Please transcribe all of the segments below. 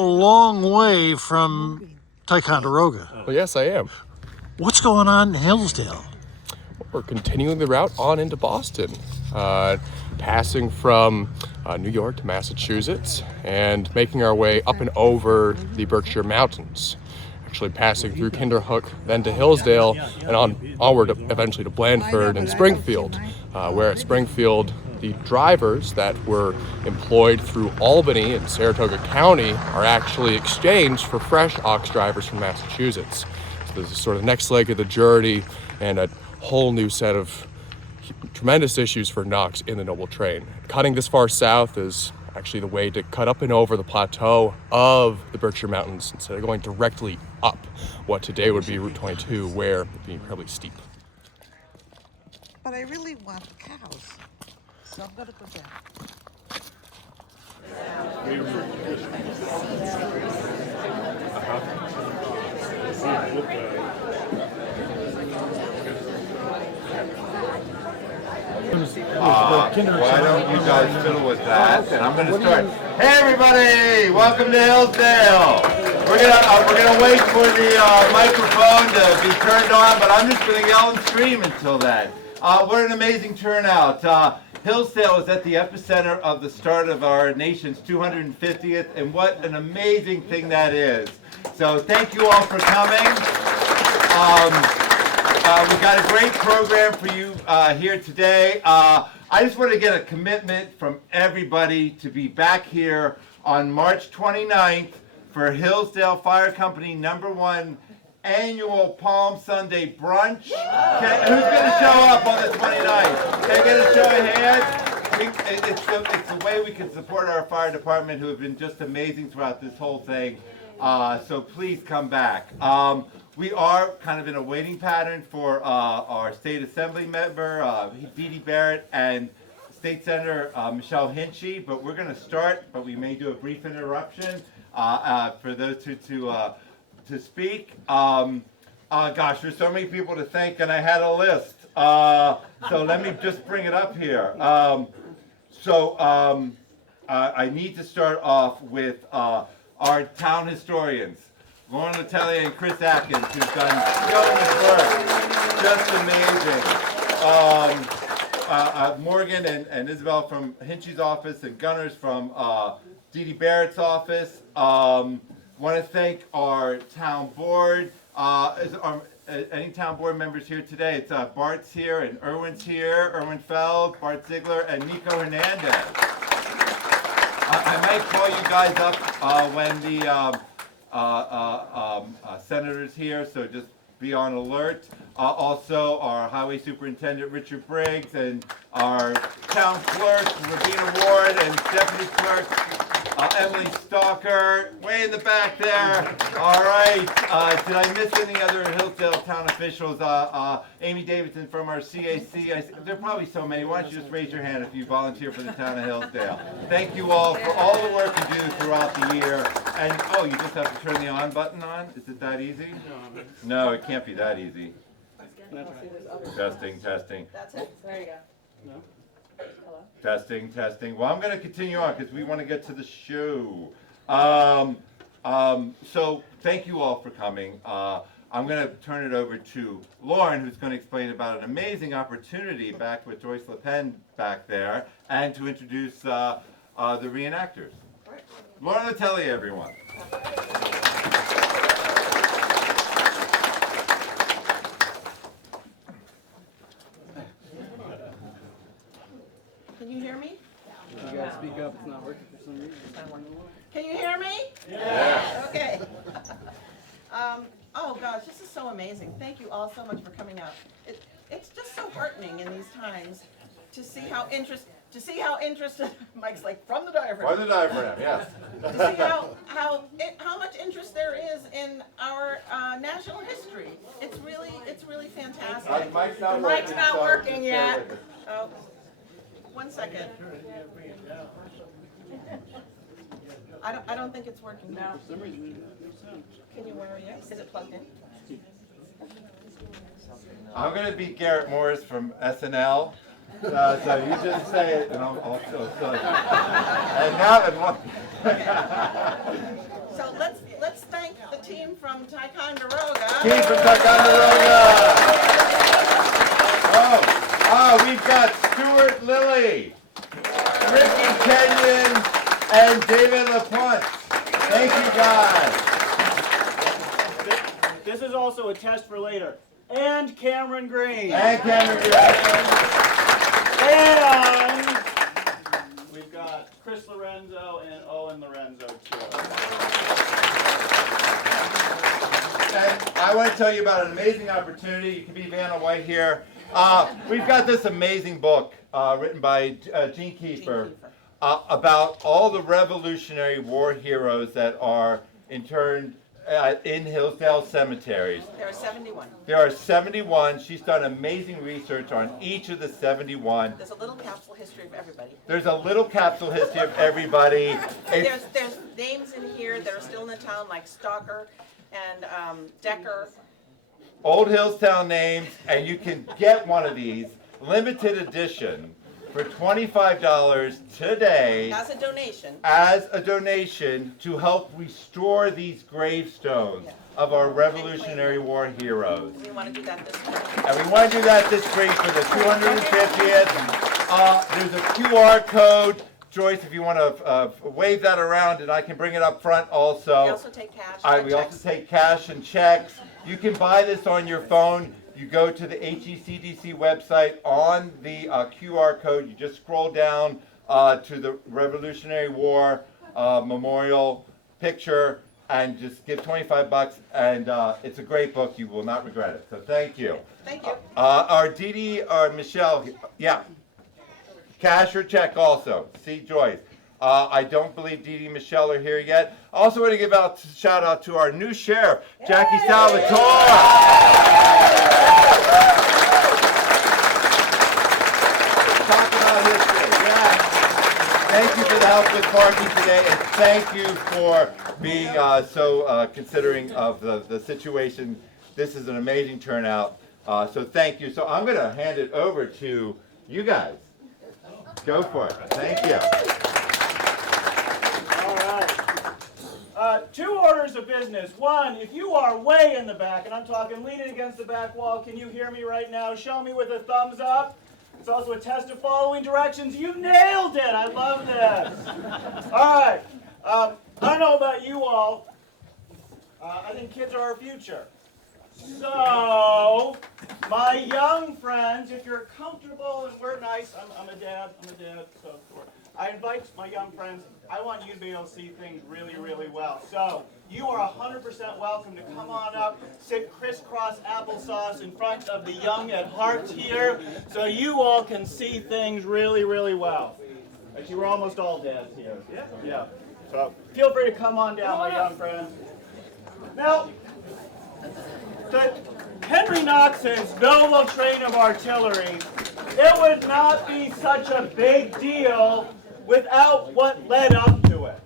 long way from Ticonderoga. Well, yes, I am. What's going on in Hillsdale? We're continuing the route on into Boston, passing from New York to Massachusetts and making our way up and over the Berkshire Mountains. Actually passing through Kinderhook, then to Hillsdale, and onward eventually to Blandford and Springfield, where at Springfield the drivers that were employed through Albany and Saratoga County are actually exchanged for fresh ox drivers from Massachusetts. So this is sort of the next leg of the journey and a whole new set of tremendous issues for Knox in the Noble Train. Cutting this far south is actually the way to cut up and over the plateau of the Berkshire Mountains instead of going directly up what today would be Route 22, where it'd be incredibly steep. But I really want the cows, so I'm gonna go down. Why don't you guys fiddle with that? And I'm going to start. Hey, everybody! Welcome to Hillsdale. We're gonna wait for the microphone to be turned on, but I'm just going to yell and scream until then. What an amazing turnout! Hillsdale is at the epicenter of the start of our nation's 250th, and what an amazing thing that is. So thank you all for coming. We've got a great program for you here today. I just want to get a commitment from everybody to be back here on March 29th for Hillsdale Fire Company #1 annual Palm Sunday brunch. Who's going to show up on the 29th? Can I get a show of hands? It's the way we can support our fire department, who have been just amazing throughout this whole thing. So please come back. We are kind of in a waiting pattern for our state assembly member, Dee Dee Barrett, and State Senator Michelle Hinchy, but we're going to start, but we may do a brief interruption for those two to speak. Gosh, there's so many people to thank, and I had a list. So let me just bring it up here. I need to start off with our town historians, Lauren Letelier and Chris Atkins, who've done yeoman's work, just amazing. Morgan and Isabel from Hinchy's office, and Gunners from Dee Dee Barrett's office. Want to thank our town board. Any town board members here today? It's Bart's here, and Erwin's here, Erwin Feld, Bart Ziegler, and Nico Hernandez. I might call you guys up when the senator's here, so just be on alert. Also, our highway superintendent, Richard Briggs, and our town clerk, Ravina Ward, and deputy clerk, Emily Stalker, way in the back there. All right. Did I miss any other Hillsdale town officials? Amy Davidson from our CAC. There are probably so many. Why don't you just raise your hand if you volunteer for the town of Hillsdale? Thank you all for all the work you do throughout the year. And, oh, you just have to turn the on button on? Is it that easy? No, it can't be that easy. Testing. That's it. There you go. No. Hello? Testing. Well, I'm going to continue on because we want to get to the show. So thank you all for coming. I'm going to turn it over to Lauren, who's going to explain about an amazing opportunity back with Joyce Le Pen back there, and to introduce the re-enactors. Lauren Letelier, everyone. Can you hear me? You gotta speak up, it's not working for some reason. Can you hear me? Yeah. Okay. Oh gosh, this is so amazing. Thank you all so much for coming out. It's just so heartening in these times to see how interested Mike's like from the diaphragm. From the diaphragm, yes. To see how much interest there is in our national history. It's really fantastic. Mike's not working yet. Oh, 1 second. I don't think it's working now. For some reason, no sound. Can you wear it? Is it plugged in? I'm going to be Garrett Morris from SNL. So you just say it, and I'll show. And now, team from Ticonderoga. Team from Ticonderoga. We've got Stuart Lilly, Ricky Kenyon, and David LaPointe. Thank you, guys. This is also a test for later. And Cameron Green. And Cameron Green. And we've got Chris Lorenzo and Owen Lorenzo, too. And I want to tell you about an amazing opportunity. You can be Vanna White here. We've got this amazing book written by Gene Kiefer about all the Revolutionary War heroes that are interned in Hillsdale cemeteries. There are 71. There are 71. She's done amazing research on each of the 71. There's a little capsule history of everybody. There's a little capsule history of everybody. There's names in here that are still in the town, like Stalker and Decker. Old Hillstown names, and you can get one of these, limited edition, for $25 today As a donation to help restore these gravestones of our Revolutionary War heroes. We want to do that this spring. And we want to do that this spring for the 250th. There's a QR code. Joyce, if you want to wave that around, and I can bring it up front also. We also take cash. We also take cash and checks. You can buy this on your phone. You go to the HECDC website. On the QR code, you just scroll down to the Revolutionary War memorial picture and just give $25, and it's a great book. You will not regret it. So thank you. Thank you. Our Dee Dee or Michelle, yeah, cash or check also. See Joyce. I don't believe Dee Dee and Michelle are here yet. Also want to give a shout out to our new sheriff, Jackie Salvatore. Talk about history. Yeah. Thank you for the help with parking today, and thank you for being so considering of the situation. This is an amazing turnout. So thank you. So I'm going to hand it over to you guys. Go for it. Thank you. Two orders of business. One, if you are way in the back, and I'm talking leaning against the back wall, can you hear me right now? Show me with a thumbs up. It's also a test of following directions. You nailed it. I love this. All right. I don't know about you all. I think kids are our future. So, my young friends, if you're comfortable and we're nice, I'm a dad, so I invite my young friends. I want you to be able to see things really, really well. So, you are 100% welcome to come on up, sit crisscross applesauce in front of the young at heart here, so you all can see things really, really well. Actually, we're almost all dads here. Yeah. So, feel free to come on down, my young friends. Now, the Henry Knox's Noble Train of Artillery, it would not be such a big deal without what led up to it.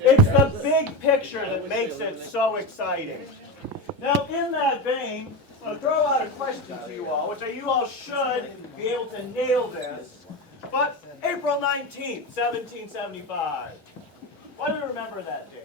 It's the big picture that makes it so exciting. Now, in that vein, I'll throw out a question to you all, which you all should be able to nail this. But April 19th, 1775. Why do we remember that date?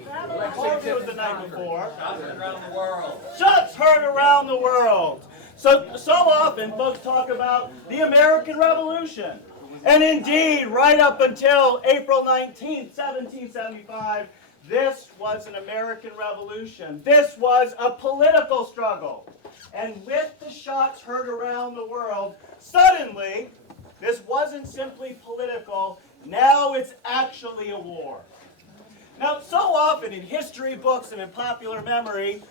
It was the night before. Shots heard around the world. Shots heard around the world. So often folks talk about the American Revolution. And indeed, right up until April 19th, 1775, this was an American Revolution. This was a political struggle. And with the shots heard around the world, suddenly, this wasn't simply political. Now it's actually a war. Now, so often in history books and in popular memory,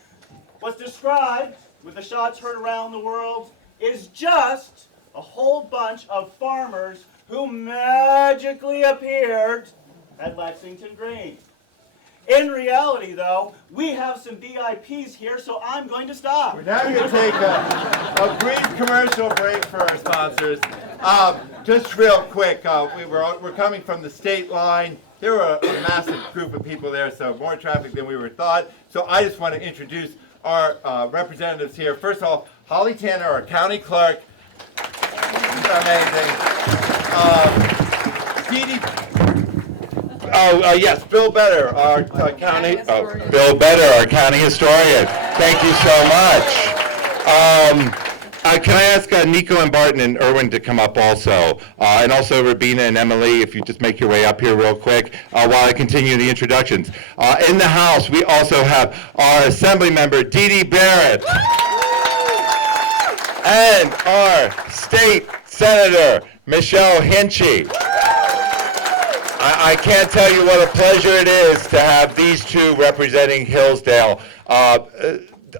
what's described with the shots heard around the world is just a whole bunch of farmers who magically appeared at Lexington Green. In reality, though, we have some VIPs here, so I'm going to stop. We're now going to take a brief commercial break for our sponsors. Just real quick, we're coming from the state line. There were a massive group of people there, so more traffic than we were thought. So I just want to introduce our representatives here. First of all, Holly Tanner, our county clerk. She's amazing. Dee Dee, Yes, Bill Better, our county, Bill Better, our county historian. Thank you so much. Can I ask Nico and Barton and Erwin to come up also? And also Rabina and Emily, if you just make your way up here real quick while I continue the introductions. In the House, we also have our Assembly member, Dee Dee Barrett. And our State Senator, Michelle Hinchy. I can't tell you what a pleasure it is to have these two representing Hillsdale.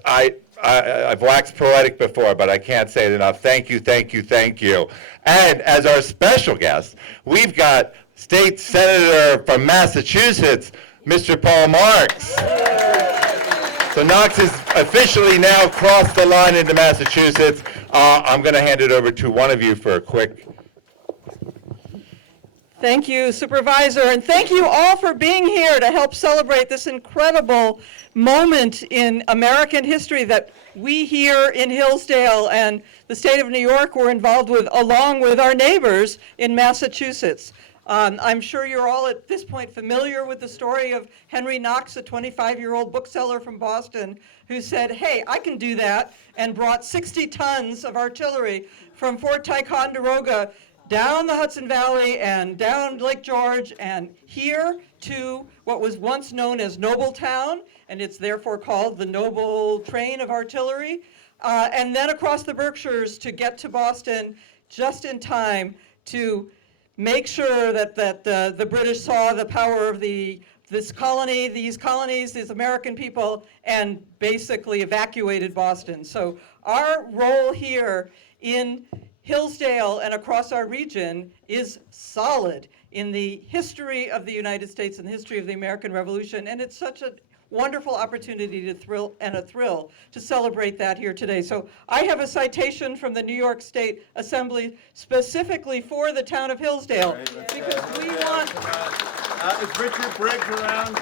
I've waxed poetic before, but I can't say it enough. Thank you, thank you, thank you. And as our special guest, we've got State Senator from Massachusetts, Mr. Paul Marks. So Knox has officially now crossed the line into Massachusetts. I'm going to hand it over to one of you for a quick. Thank you, Supervisor, and thank you all for being here to help celebrate this incredible moment in American history that we here in Hillsdale and the state of New York were involved with, along with our neighbors in Massachusetts. I'm sure you're all at this point familiar with the story of Henry Knox, a 25-year-old bookseller from Boston, who said, hey, I can do that, and brought 60 tons of artillery from Fort Ticonderoga down the Hudson Valley and down Lake George and here to what was once known as Nobletown, and it's therefore called the Noble Train of Artillery, and then across the Berkshires to get to Boston just in time to make sure that the British saw the power of these colonies, these American people, and basically evacuated Boston. So our role here in Hillsdale and across our region is solid in the history of the United States and the history of the American Revolution, and it's such a wonderful opportunity to thrill to celebrate that here today. So I have a citation from the New York State Assembly specifically for the town of Hillsdale, because we want... Is Richard Briggs around?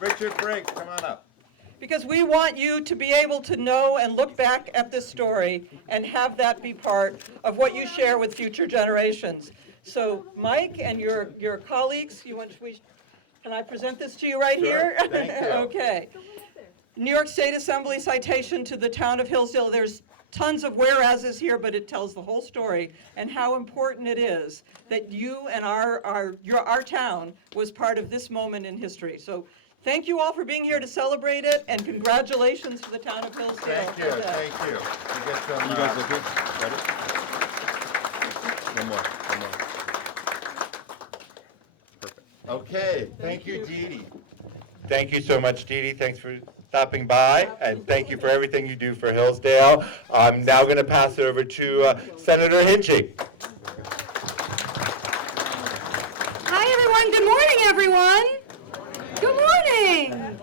Richard Briggs, come on up. Because we want you to be able to know and look back at this story and have that be part of what you share with future generations. So Mike and your colleagues, can I present this to you right here? Thank you. Okay. New York State Assembly citation to the town of Hillsdale. There's tons of whereases here, but it tells the whole story and how important it is that you and our town was part of this moment in history. So thank you all for being here to celebrate it, and congratulations to the town of Hillsdale. Thank you, thank you. You get some, you guys look good. Ready? One more. Perfect. Okay, thank you, Dee Dee. Thank you so much, Dee Dee. Thanks for stopping by, and thank you for everything you do for Hillsdale. I'm now going to pass it over to Senator Hinchy. Hi, everyone. Good morning, everyone. Good morning.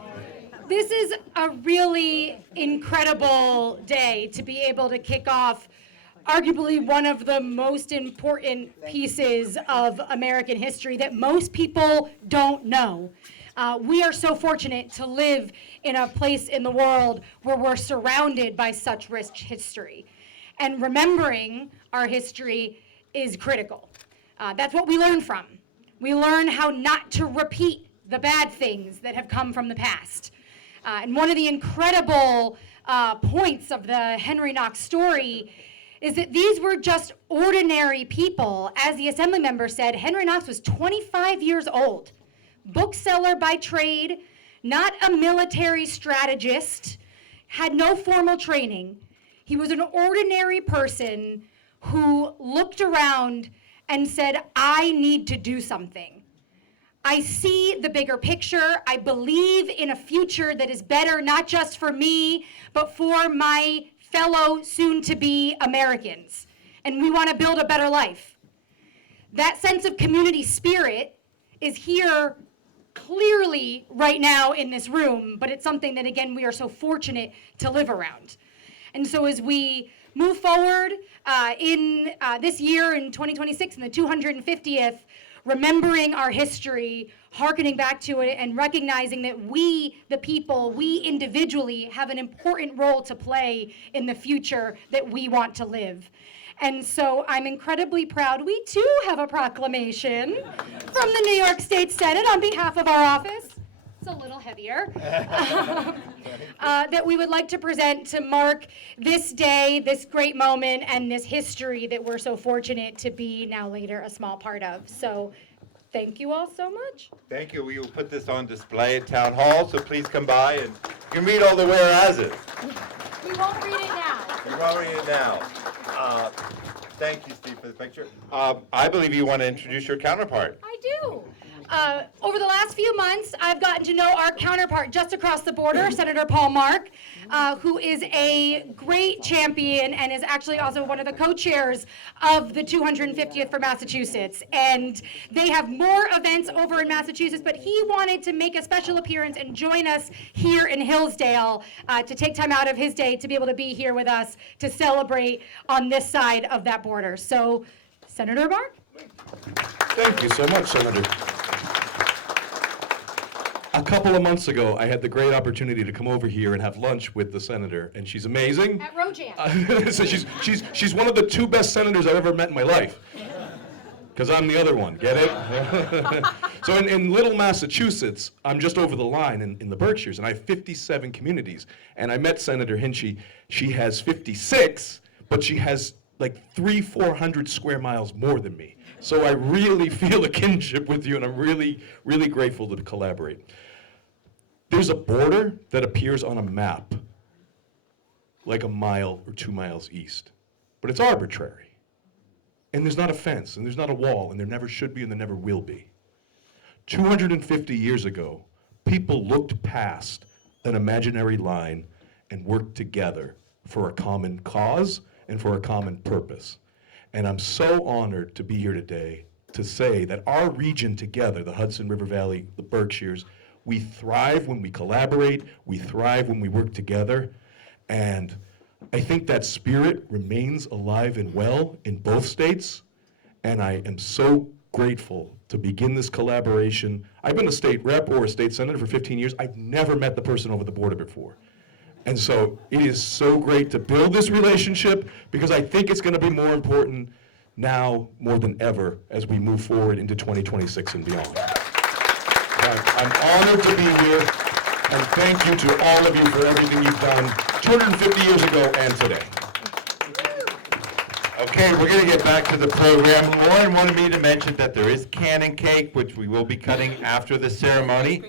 This is a really incredible day to be able to kick off arguably one of the most important pieces of American history that most people don't know. We are so fortunate to live in a place in the world where we're surrounded by such rich history. And remembering our history is critical. That's what we learn from. We learn how not to repeat the bad things that have come from the past. And one of the incredible points of the Henry Knox story is that these were just ordinary people. As the assembly member said, Henry Knox was 25 years old, bookseller by trade, not a military strategist, had no formal training. He was an ordinary person who looked around and said, I need to do something. I see the bigger picture. I believe in a future that is better, not just for me, but for my fellow soon-to-be Americans. And we want to build a better life. That sense of community spirit is here clearly right now in this room, but it's something that, again, we are so fortunate to live around. And so as we move forward in this year, in 2026, in the 250th, remembering our history, hearkening back to it, and recognizing that we, the people, we individually have an important role to play in the future that we want to live. And so I'm incredibly proud. We too have a proclamation from the New York State Senate on behalf of our office. It's a little heavier. That we would like to present to mark this day, this great moment, and this history that we're so fortunate to be now later a small part of. So thank you all so much. Thank you. We will put this on display at Town Hall, so please come by and you can read all the whereases. We won't read it now. You're won't read it now. Thank you, Steve, for the picture. I believe you want to introduce your counterpart. I do. Over the last few months, I've gotten to know our counterpart just across the border, Senator Paul Mark, who is a great champion and is actually also one of the co-chairs of the 250th for Massachusetts. And they have more events over in Massachusetts, but he wanted to make a special appearance and join us here in Hillsdale to take time out of his day to be able to be here with us to celebrate on this side of that border. So, Senator Mark? Thank you so much, Senator. A couple of months ago, I had the great opportunity to come over here and have lunch with the senator, and she's amazing. At Rojam. So she's one of the two best senators I've ever met in my life. Because I'm the other one, get it? So in Little Massachusetts, I'm just over the line in the Berkshires, and I have 57 communities. And I met Senator Hinchy. She has 56, but she has like 300-400 square miles more than me. So I really feel a kinship with you, and I'm really, really grateful to collaborate. There's a border that appears on a map like a mile or 2 miles east, but it's arbitrary. And there's not a fence, and there's not a wall, and there never should be, and there never will be. 250 years ago, people looked past an imaginary line and worked together for a common cause and for a common purpose. And I'm so honored to be here today to say that our region together, the Hudson River Valley, the Berkshires, we thrive when we collaborate, we thrive when we work together, and I think that spirit remains alive and well in both states, and I am so grateful to begin this collaboration. I've been a state rep or a state senator for 15 years. I've never met the person over the border before. And so it is so great to build this relationship because I think it's going to be more important now more than ever as we move forward into 2026 and beyond. I'm honored to be here, and thank you to all of you for everything you've done 250 years ago and today. Okay, we're going to get back to the program. Lauren wanted me to mention that there is cannon cake, which we will be cutting after the ceremony,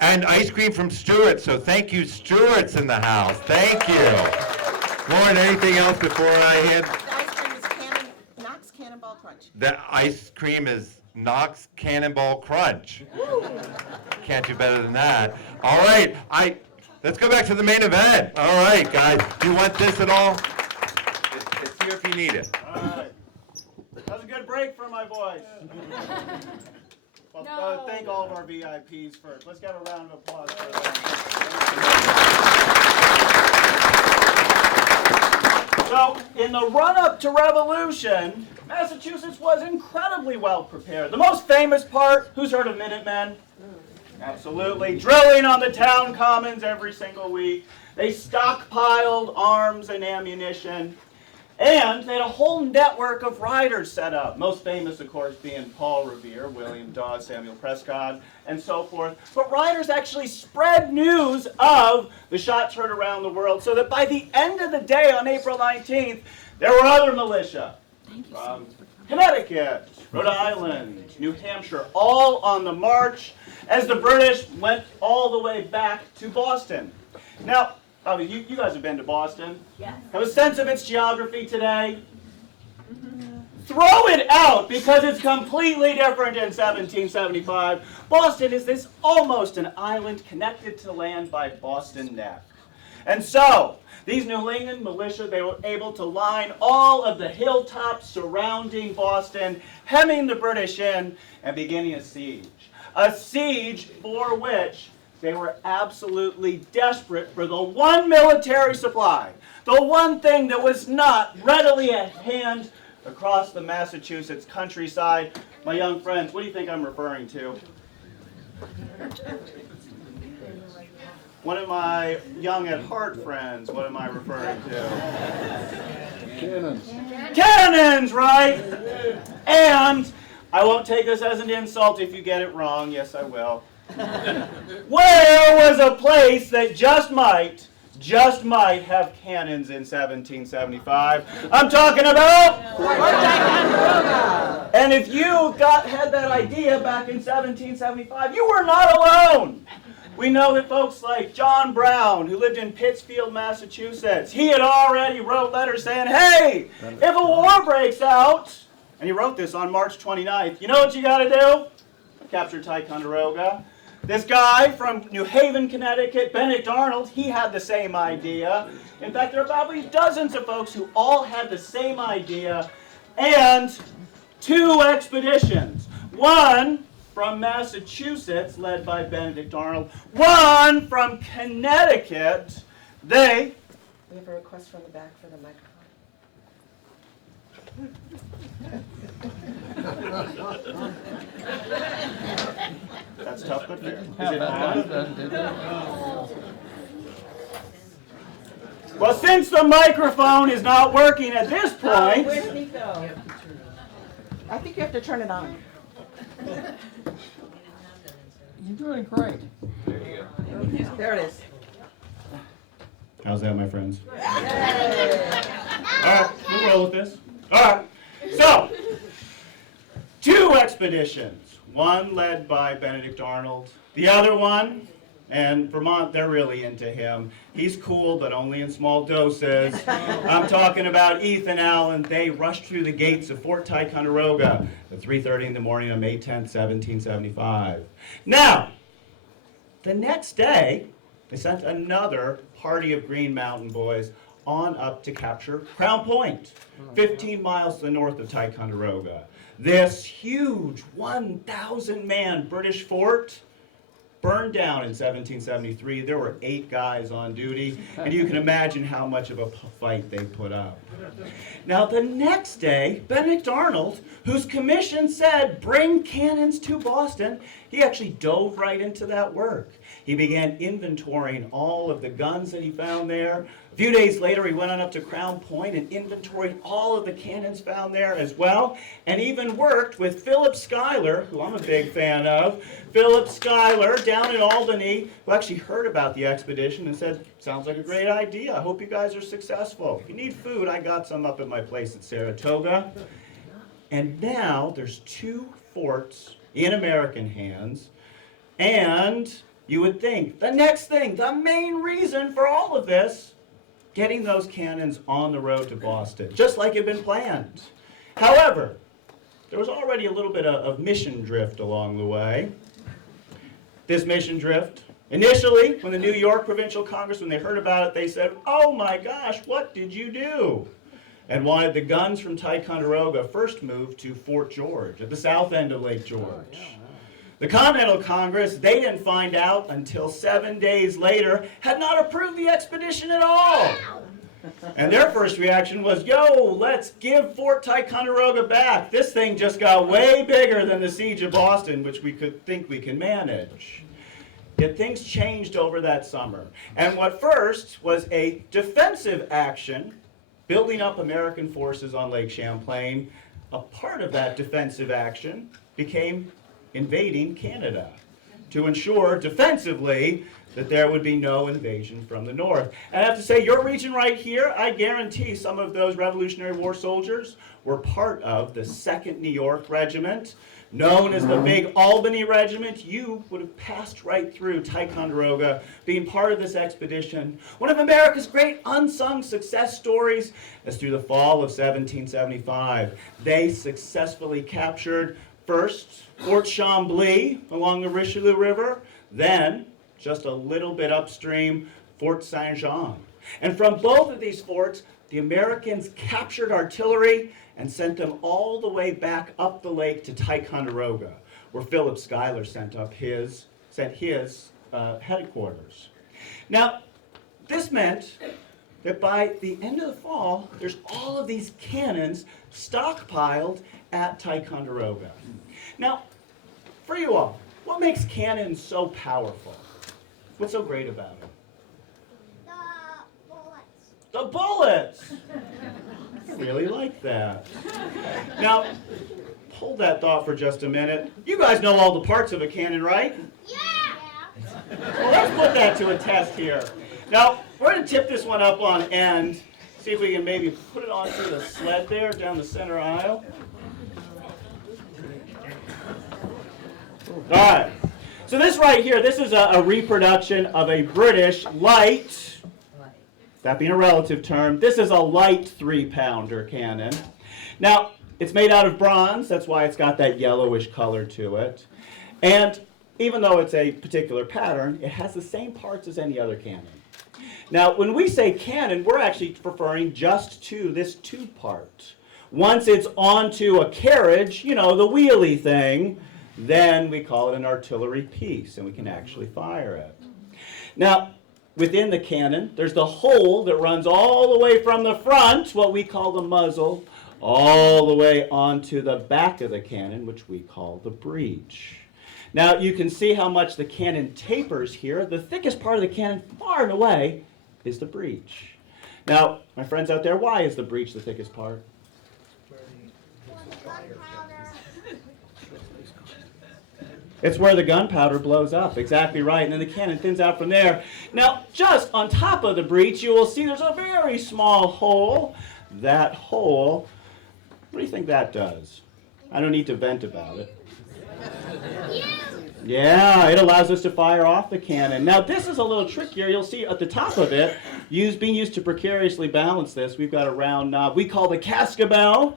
and ice cream from Stewart's. So thank you, Stewart's in the house. Thank you. Lauren, anything else before I hand? The ice cream is Knox Cannonball Crunch. The ice cream is Knox Cannonball Crunch. Can't do better than that. All right, let's go back to the main event. All right, guys, do you want this at all? It's here if you need it. All right. That was a good break for my voice. Well, thank all of our VIPs first. Let's give a round of applause for them. So, in the run-up to Revolution, Massachusetts was incredibly well prepared. The most famous part, who's heard of Minutemen? Absolutely. Drilling on the town commons every single week. They stockpiled arms and ammunition. And they had a whole network of riders set up. Most famous, of course, being Paul Revere, William Dawes, Samuel Prescott, and so forth. But riders actually spread news of the shots heard around the world so that by the end of the day on April 19th, there were other militia from Connecticut, Rhode Island, New Hampshire, all on the march as the British went all the way back to Boston. Now, you guys have been to Boston. Yes. Have a sense of its geography today? Throw it out because it's completely different in 1775. Boston is this almost an island connected to land by Boston Neck. And so, these New England militia, they were able to line all of the hilltops surrounding Boston, hemming the British in, and beginning a siege. A siege for which they were absolutely desperate for the one military supply, the one thing that was not readily at hand across the Massachusetts countryside. My young friends, what do you think I'm referring to? One of my young at heart friends, what am I referring to? Cannons. Cannons, right? And I won't take this as an insult if you get it wrong. Yes, I will. Where was a place that just might have cannons in 1775? I'm talking about Fort Ticonderoga. And if you had that idea back in 1775, you were not alone. We know that folks like John Brown, who lived in Pittsfield, Massachusetts, he had already wrote letters saying, hey, if a war breaks out, and he wrote this on March 29th, you know what you got to do? Capture Ticonderoga. This guy from New Haven, Connecticut, Benedict Arnold, he had the same idea. In fact, there are probably dozens of folks who all had the same idea, and 2 expeditions. One from Massachusetts, led by Benedict Arnold. One from Connecticut. We have a request from the back for the microphone. That's tough but fair. Is it on? Well, since the microphone is not working at this point, Where's Nico? I think you have to turn it on. You're doing great. There it is. how's that, my friends? All right, we'll roll with this. All right, so 2 expeditions. One led by Benedict Arnold. The other one, and Vermont, they're really into him. He's cool, but only in small doses. I'm talking about Ethan Allen. They rushed through the gates of Fort Ticonderoga at 3:30 in the morning on May 10th, 1775. Now, the next day, they sent another party of Green Mountain boys on up to capture Crown Point, 15 miles to the north of Ticonderoga. This huge 1,000-man British fort burned down in 1773. There were 8 guys on duty, and you can imagine how much of a fight they put up. Now, the next day, Benedict Arnold, whose commission said, bring cannons to Boston, he actually dove right into that work. He began inventorying all of the guns that he found there. A few days later, he went on up to Crown Point and inventoried all of the cannons found there as well, and even worked with Philip Schuyler, who I'm a big fan of. Philip Schuyler down in Albany, who actually heard about the expedition and said, sounds like a great idea. I hope you guys are successful. If you need food, I got some up at my place at Saratoga. And now there's 2 forts in American hands, and you would think the next thing, the main reason for all of this, getting those cannons on the road to Boston, just like it had been planned. However, there was already a little bit of mission drift along the way. This mission drift, initially, when the New York Provincial Congress, when they heard about it, they said, oh my gosh, what did you do? And wanted the guns from Ticonderoga first moved to Fort George, at the south end of Lake George. The Continental Congress, they didn't find out until 7 days later, had not approved the expedition at all. And their first reaction was, yo, let's give Fort Ticonderoga back. This thing just got way bigger than the siege of Boston, which we could think we can manage. Yet things changed over that summer. And what first was a defensive action, building up American forces on Lake Champlain, a part of that defensive action became invading Canada to ensure defensively that there would be no invasion from the north. And I have to say, your region right here, I guarantee some of those Revolutionary War soldiers were part of the 2nd New York Regiment, known as the Big Albany Regiment. You would have passed right through Ticonderoga, being part of this expedition. One of America's great unsung success stories is through the fall of 1775. They successfully captured first Fort Chambly along the Richelieu River, then just a little bit upstream, Fort Saint-Jean. And from both of these forts, the Americans captured artillery and sent them all the way back up the lake to Ticonderoga, where Philip Schuyler sent his headquarters. Now, this meant that by the end of the fall, there's all of these cannons stockpiled at Ticonderoga. Now, for you all, what makes cannons so powerful? What's so great about them? The bullets! I really like that. Now, hold that thought for just a minute. You guys know all the parts of a cannon, right? Yeah! Well, let's put that to a test here. Now, we're going to tip this one up on end. See if we can maybe put it onto the sled there down the center aisle. All right. So this right here, this is a reproduction of a British light, that being a relative term, this is a light 3-pounder cannon. Now, it's made out of bronze, that's why it's got that yellowish color to it. And even though it's a particular pattern, it has the same parts as any other cannon. Now, when we say cannon, we're actually referring just to this tube part. Once it's onto a carriage, you know, the wheelie thing, then we call it an artillery piece, and we can actually fire it. Now, within the cannon, there's the hole that runs all the way from the front, what we call the muzzle, all the way onto the back of the cannon, which we call the breech. Now, you can see how much the cannon tapers here. The thickest part of the cannon, far and away, is the breech. Now, my friends out there, why is the breech the thickest part? It's where the gunpowder blows up, exactly right, and then the cannon thins out from there. Now, just on top of the breech, you will see there's a very small hole. That hole, what do you think that does? I don't need to vent about it. Yeah, it allows us to fire off the cannon. Now, this is a little trickier. You'll see at the top of it, being used to precariously balance this, we've got a round knob we call the cascabel.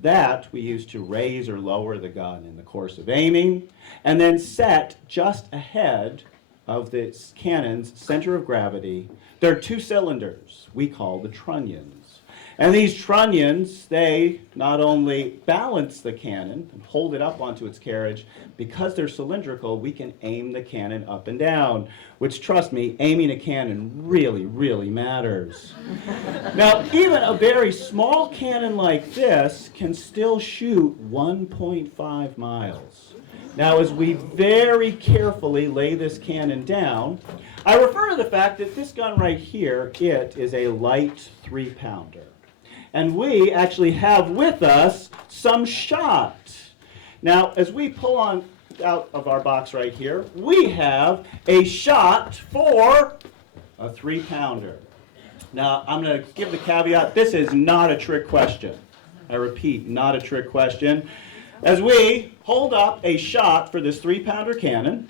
That we use to raise or lower the gun in the course of aiming, and then set just ahead of the cannon's center of gravity. There are 2 cylinders we call the trunnions. And these trunnions, they not only balance the cannon and hold it up onto its carriage, because they're cylindrical, we can aim the cannon up and down, which, trust me, aiming a cannon really, really matters. Now, even a very small cannon like this can still shoot 1.5 miles. Now, as we very carefully lay this cannon down, I refer to the fact that this gun right here, it is a light 3-pounder. And we actually have with us some shot. Now, as we pull on out of our box right here, we have a shot for a 3-pounder. Now, I'm going to give the caveat, this is not a trick question. I repeat, not a trick question. As we hold up a shot for this 3-pounder cannon,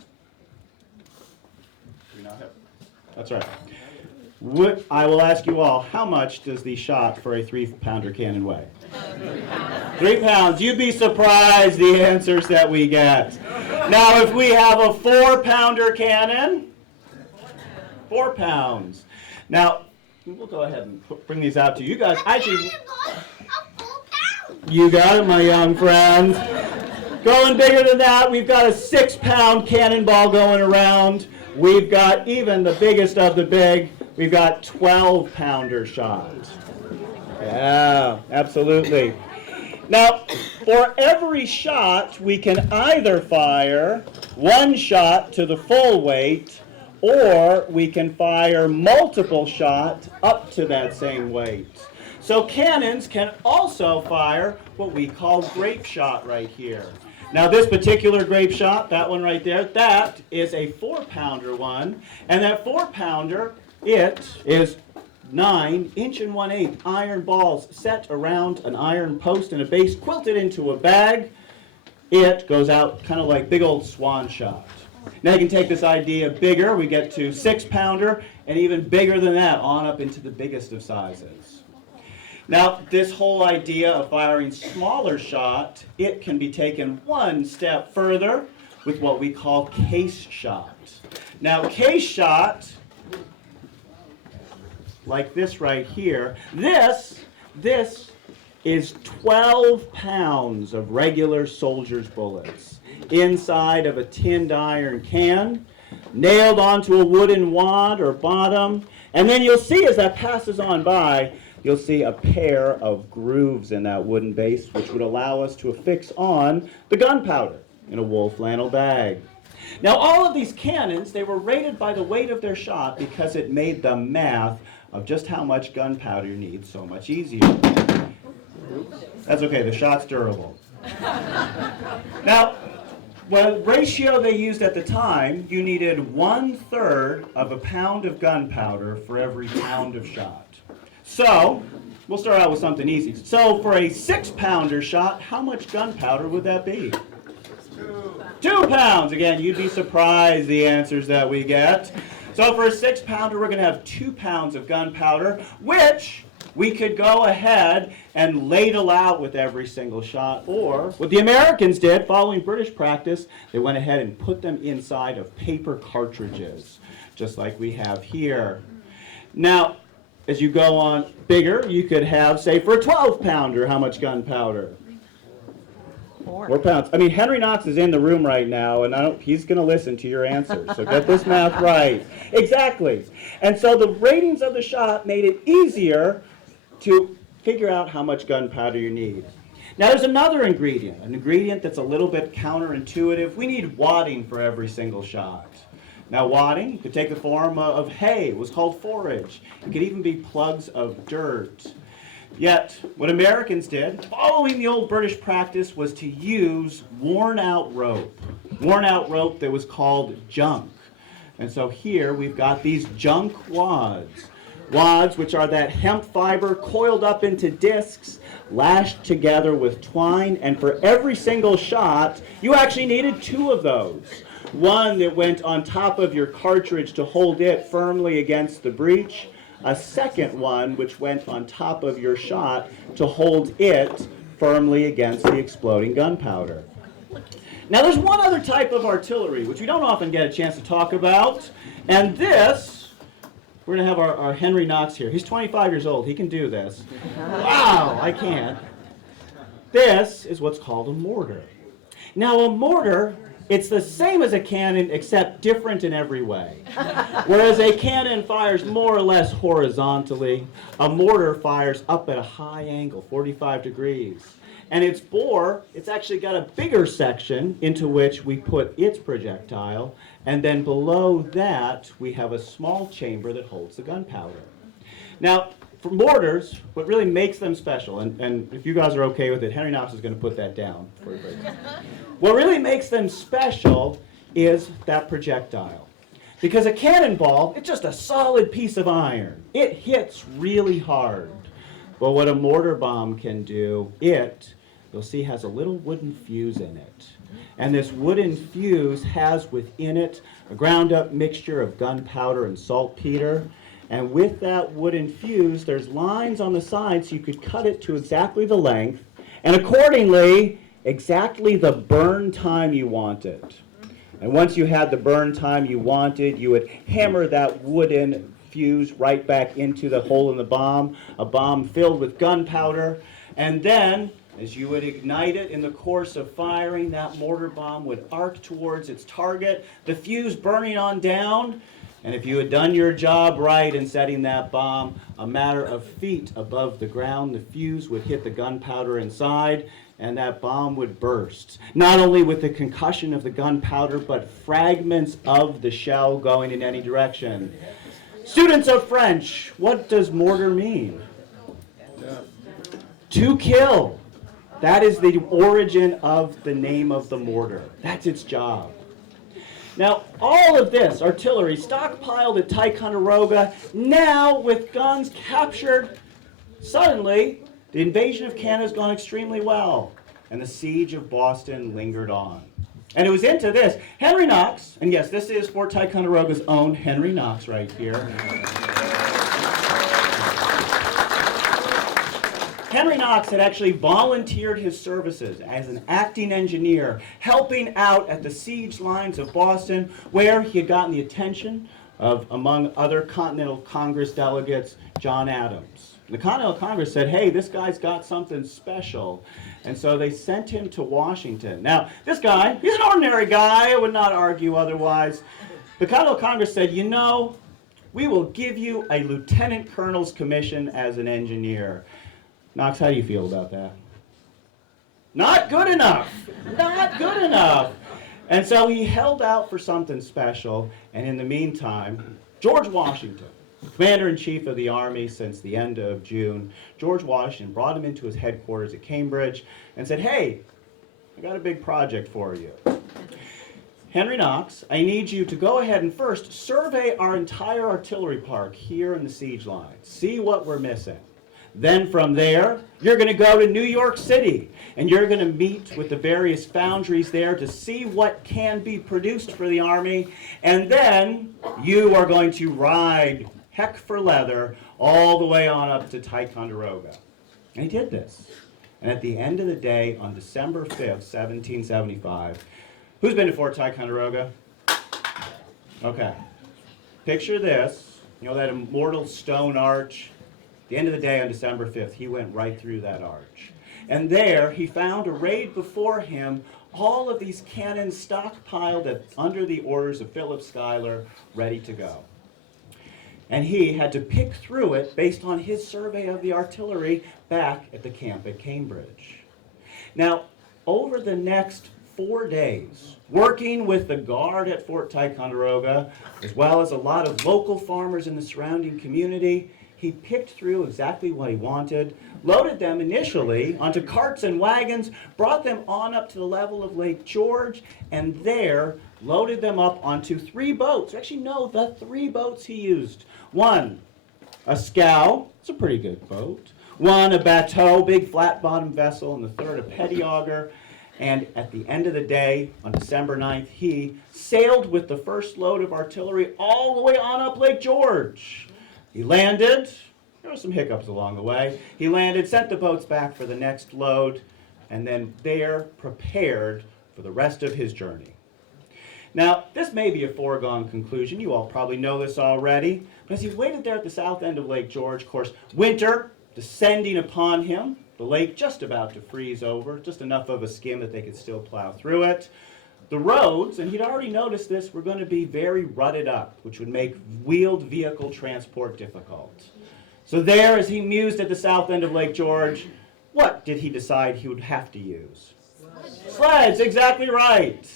that's right. I will ask you all, how much does the shot for a 3-pounder cannon weigh? 3 pounds. You'd be surprised the answers that we get. Now, if we have a 4-pounder cannon, 4 pounds. Now, we'll go ahead and bring these out to you guys. Actually, you got it, my young friends. Going bigger than that, we've got a 6-pound cannonball going around. We've got even the biggest of the big. We've got 12-pounder shots. Yeah, absolutely. Now, for every shot, we can either fire 1 shot to the full weight, or we can fire multiple shots up to that same weight. So cannons can also fire what we call grape shot right here. Now, this particular grape shot, that one right there, that is a 4-pounder one, and that 4-pounder, it is 9 1 1/8 iron balls set around an iron post and a base, quilted into a bag. It goes out kind of like big old swan shot. Now you can take this idea bigger. We get to 6-pounder, and even bigger than that, on up into the biggest of sizes. Now, this whole idea of firing smaller shot, it can be taken one step further with what we call case shot. Now, case shot, like this right here, this is 12 pounds of regular soldier's bullets inside of a tinned iron can, nailed onto a wooden wad or bottom, and then you'll see as that passes on by, you'll see a pair of grooves in that wooden base, which would allow us to affix on the gunpowder in a wool flannel bag. Now, all of these cannons, they were rated by the weight of their shot because it made the math of just how much gunpowder you need so much easier. That's okay, the shot's durable. Now, the ratio they used at the time, you needed 1/3 of a pound of gunpowder for every pound of shot. So, we'll start out with something easy. So, for a 6-pounder shot, how much gunpowder would that be? 2 pounds. Again, you'd be surprised the answers that we get. So, for a 6-pounder, we're going to have 2 pounds of gunpowder, which we could go ahead and ladle out with every single shot. Or, what the Americans did, following British practice, they went ahead and put them inside of paper cartridges, just like we have here. Now, as you go on bigger, you could have, say, for a 12-pounder, how much gunpowder? 4 pounds. I mean, Henry Knox is in the room right now, and he's going to listen to your answers. So get this math right. Exactly. And so the ratings of the shot made it easier to figure out how much gunpowder you need. Now, there's another ingredient, an ingredient that's a little bit counterintuitive. We need wadding for every single shot. Now, wadding could take the form of hay. It was called forage. It could even be plugs of dirt. Yet, what Americans did, following the old British practice, was to use worn-out rope. Worn-out rope that was called junk. And so here we've got these junk wads. Wads, which are that hemp fiber coiled up into discs, lashed together with twine, and for every single shot, you actually needed 2 of those. One that went on top of your cartridge to hold it firmly against the breech, a second one which went on top of your shot to hold it firmly against the exploding gunpowder. Now there's one other type of artillery which we don't often get a chance to talk about, and this, we're going to have our Henry Knox here. He's 25 years old. He can do this. Wow, I can't. This is what's called a mortar. Now a mortar, it's the same as a cannon, except different in every way. Whereas a cannon fires more or less horizontally, a mortar fires up at a high angle, 45 degrees. And its bore, it's actually got a bigger section into which we put its projectile, and then below that, we have a small chamber that holds the gunpowder. Now, for mortars, what really makes them special, and if you guys are okay with it, Henry Knox is going to put that down for you. What really makes them special is that projectile. Because a cannonball, it's just a solid piece of iron. It hits really hard. But what a mortar bomb can do, you'll see, has a little wooden fuse in it. And this wooden fuse has within it a ground up mixture of gunpowder and saltpeter. And with that wooden fuse, there's lines on the side so you could cut it to exactly the length, and accordingly, exactly the burn time you wanted. And once you had the burn time you wanted, you would hammer that wooden fuse right back into the hole in the bomb, a bomb filled with gunpowder, and then, as you would ignite it in the course of firing, that mortar bomb would arc towards its target, the fuse burning on down. And if you had done your job right in setting that bomb a matter of feet above the ground, the fuse would hit the gunpowder inside, and that bomb would burst. Not only with the concussion of the gunpowder, but fragments of the shell going in any direction. Students of French, what does mortar mean? To kill. That is the origin of the name of the mortar. That's its job. Now, all of this artillery stockpiled at Ticonderoga, now with guns captured, suddenly the invasion of Canada has gone extremely well, and the siege of Boston lingered on. And it was into this. Henry Knox, and yes, this is Fort Ticonderoga's own Henry Knox right here. Henry Knox had actually volunteered his services as an acting engineer, helping out at the siege lines of Boston, where he had gotten the attention of, among other Continental Congress delegates, John Adams. And the Continental Congress said, hey, this guy's got something special. And so they sent him to Washington. Now, this guy, he's an ordinary guy. I would not argue otherwise. The Continental Congress said, you know, we will give you a lieutenant colonel's commission as an engineer. Knox, how do you feel about that? Not good enough. Not good enough. And so he held out for something special, and in the meantime, George Washington, Commander-in-Chief of the Army since the end of June, George Washington brought him into his headquarters at Cambridge and said, "Hey, I got a big project for you. Henry Knox, I need you to go ahead and first survey our entire artillery park here in the siege line. See what we're missing. Then from there, you're going to go to New York City, and you're going to meet with the various foundries there to see what can be produced for the Army, and then you are going to ride heck for leather all the way on up to Ticonderoga." And he did this. And at the end of the day, on December 5th, 1775, who's been to Fort Ticonderoga? Okay. Picture this, you know that immortal stone arch? At the end of the day, on December 5th, he went right through that arch. And there, he found arrayed before him all of these cannons stockpiled under the orders of Philip Schuyler, ready to go. And he had to pick through it based on his survey of the artillery back at the camp at Cambridge. Now, over the next 4 days, working with the guard at Fort Ticonderoga, as well as a lot of local farmers in the surrounding community, he picked through exactly what he wanted, loaded them initially onto carts and wagons, brought them on up to the level of Lake George, and there loaded them up onto 3 boats. Actually, no, the 3 boats he used. One, a scow, it's a pretty good boat. One, a bateau, big flat-bottomed vessel, and the third, a petty auger. And at the end of the day, on December 9th, he sailed with the first load of artillery all the way on up Lake George. He landed. There were some hiccups along the way. He landed, sent the boats back for the next load, and then there prepared for the rest of his journey. Now, this may be a foregone conclusion. You all probably know this already. But as he waited there at the south end of Lake George, of course, winter descending upon him, the lake just about to freeze over, just enough of a skim that they could still plow through it. The roads, and he'd already noticed this, were going to be very rutted up, which would make wheeled vehicle transport difficult. So there, as he mused at the south end of Lake George, what did he decide he would have to use? Sleds, exactly right.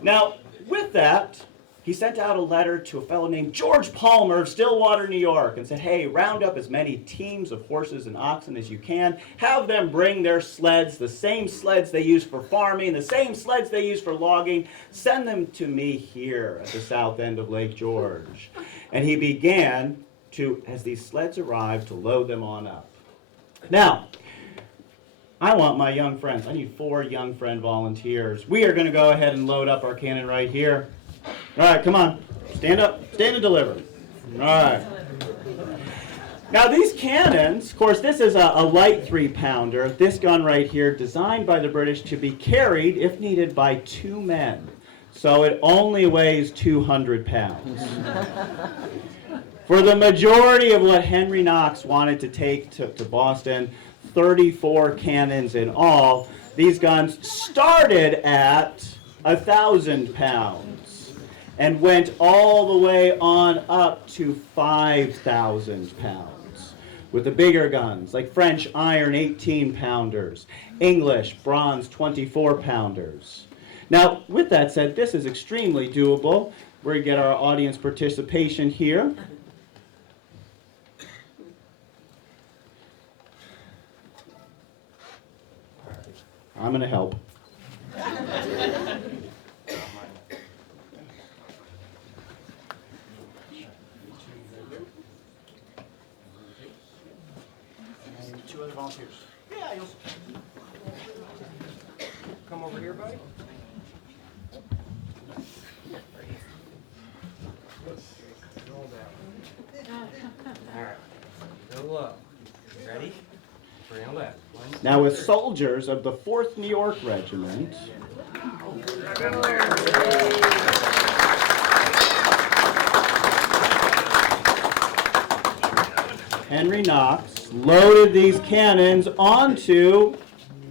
Now, with that, he sent out a letter to a fellow named George Palmer of Stillwater, New York, and said, "Hey, round up as many teams of horses and oxen as you can. Have them bring their sleds, the same sleds they use for farming, the same sleds they use for logging. Send them to me here at the south end of Lake George." And he began to, as these sleds arrived, to load them on up. Now, I want my young friends. I need 4 young friend volunteers. We are going to go ahead and load up our cannon right here. All right, come on. Stand up. Stand and deliver. All right. Now, these cannons, of course, this is a light 3-pounder. This gun right here, designed by the British to be carried, if needed, by 2 men. So it only weighs 200 pounds. For the majority of what Henry Knox wanted to take to Boston, 34 cannons in all, these guns started at 1,000 pounds and went all the way on up to 5,000 pounds. With the bigger guns, like French iron 18-pounders, English bronze 24-pounders. Now, with that said, this is extremely doable. We're going to get our audience participation here. I'm going to help. Two other volunteers. Yeah, you'll come over here, buddy. All right. Go up. Ready? Bring left. Now, with soldiers of the 4th New York Regiment, Henry Knox loaded these cannons onto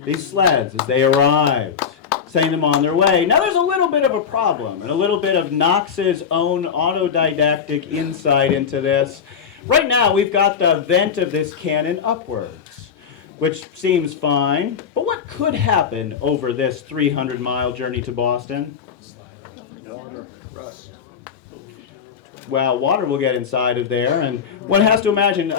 these sleds as they arrived, sending them on their way. Now, there's a little bit of a problem and a little bit of Knox's own autodidactic insight into this. Right now, we've got the vent of this cannon upwards, which seems fine. But what could happen over this 300-mile journey to Boston? Water, rust. well, water will get inside of there, and one has to imagine,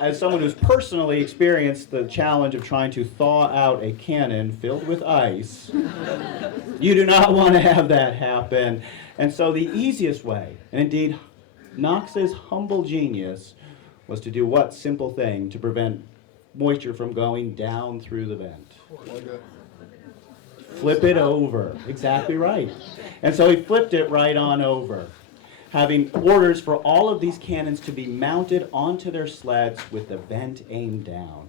as someone who's personally experienced the challenge of trying to thaw out a cannon filled with ice, you do not want to have that happen. And so the easiest way, and indeed Knox's humble genius, was to do what simple thing to prevent moisture from going down through the vent? Flip it over. Exactly right. And so he flipped it right on over, having orders for all of these cannons to be mounted onto their sleds with the vent aimed down.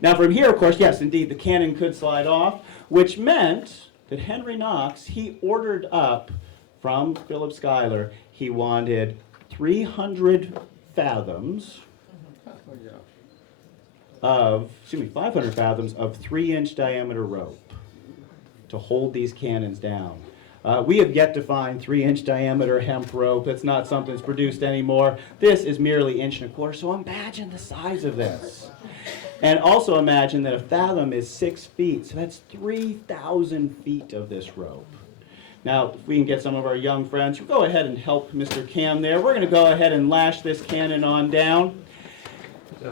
Now from here, of course, yes, indeed, the cannon could slide off, which meant that Henry Knox, he ordered up from Philip Schuyler, he wanted 300 fathoms of, 500 fathoms of 3-inch diameter rope to hold these cannons down. We have yet to find 3-inch diameter hemp rope. That's not something that's produced anymore. This is merely 1.25 inches, so imagine the size of this. And also imagine that a fathom is 6 feet, so that's 3,000 feet of this rope. Now, if we can get some of our young friends, go ahead and help Mr. Cam there. We're going to go ahead and lash this cannon on down.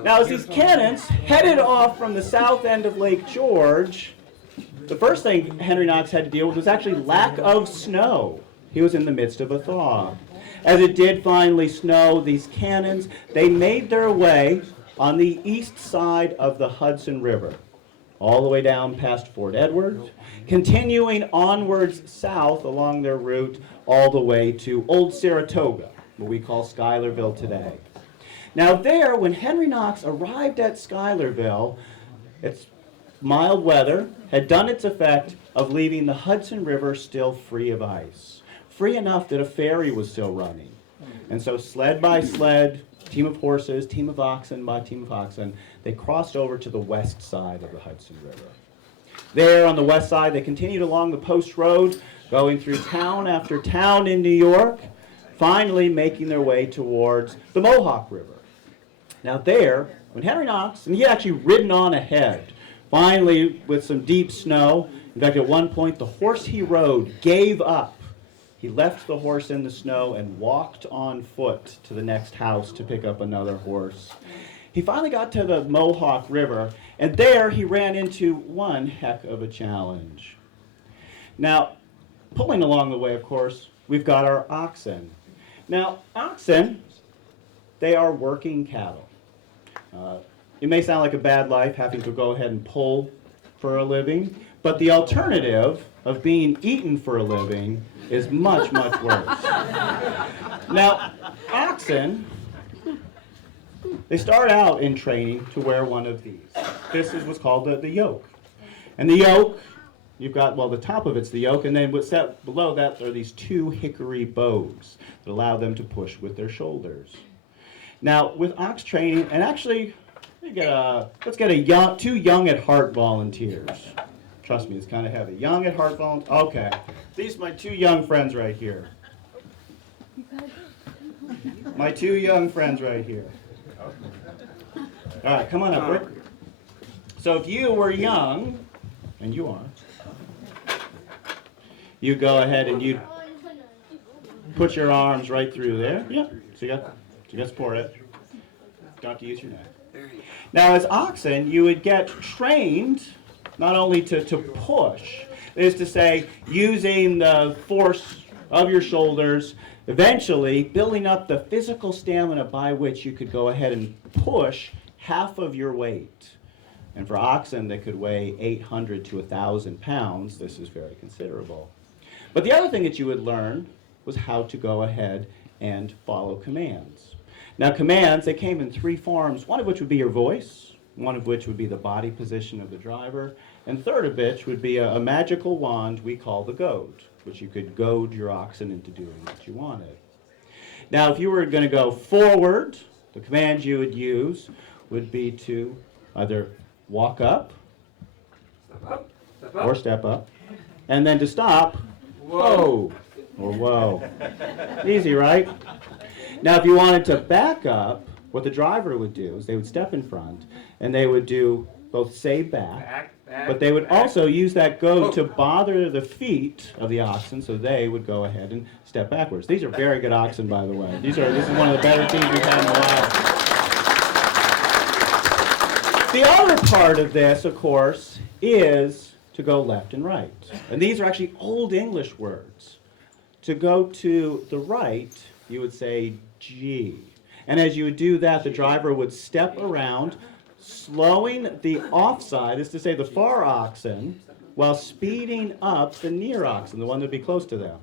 Now, as these cannons headed off from the south end of Lake George, the first thing Henry Knox had to deal with was actually lack of snow. He was in the midst of a thaw. As it did finally snow, these cannons, they made their way on the east side of the Hudson River, all the way down past Fort Edward, continuing onwards south along their route all the way to Old Saratoga, what we call Schuylerville today. Now there, when Henry Knox arrived at Schuylerville, it's mild weather had done its effect of leaving the Hudson River still free of ice, free enough that a ferry was still running. And so sled by sled, team of horses, team of oxen by team of oxen, they crossed over to the west side of the Hudson River. There on the west side, they continued along the post road, going through town after town in New York, finally making their way towards the Mohawk River. Now there, when Henry Knox, and he had actually ridden on ahead, finally with some deep snow, in fact at one point the horse he rode gave up. He left the horse in the snow and walked on foot to the next house to pick up another horse. He finally got to the Mohawk River, and there he ran into one heck of a challenge. Now, pulling along the way, of course, we've got our oxen. Now, oxen, they are working cattle. It may sound like a bad life having to go ahead and pull for a living, but the alternative of being eaten for a living is much, much worse. Now, oxen, they start out in training to wear one of these. This is what's called the yoke. And the yoke, you've got, well, the top of it's the yoke, and then what's set below that are these two hickory bows that allow them to push with their shoulders. Now, with ox training, and actually, let's get two young at heart volunteers. Trust me, it's kind of heavy. Young at heart volunteers. Okay, these are my two young friends right here. My two young friends right here. All right, come on up, Rick. So if you were young, and you are, you go ahead and you put your arms right through there. Yeah, so you got support it. Don't have to use your neck. Now as oxen, you would get trained not only to push, that is to say, using the force of your shoulders, eventually building up the physical stamina by which you could go ahead and push half of your weight. And for oxen that could weigh 800 to 1,000 pounds, this is very considerable. But the other thing that you would learn was how to go ahead and follow commands. Now commands, they came in three forms, one of which would be your voice, one of which would be the body position of the driver, and third of which would be a magical wand we call the goad, which you could goad your oxen into doing what you wanted. Now if you were going to go forward, the command you would use would be to either walk up, or step up, and then to stop, whoa, or whoa. Easy, right? Now if you wanted to back up, what the driver would do is they would step in front and they would do both say back but they would also use that goad to bother the feet of the oxen, so they would go ahead and step backwards. These are very good oxen, by the way. This is one of the better teams we've had in a while. The other part of this, of course, is to go left and right. And these are actually Old English words. To go to the right, you would say G. And as you would do that, the driver would step around, slowing the offside, is to say the far oxen, while speeding up the near oxen, the one that would be close to them.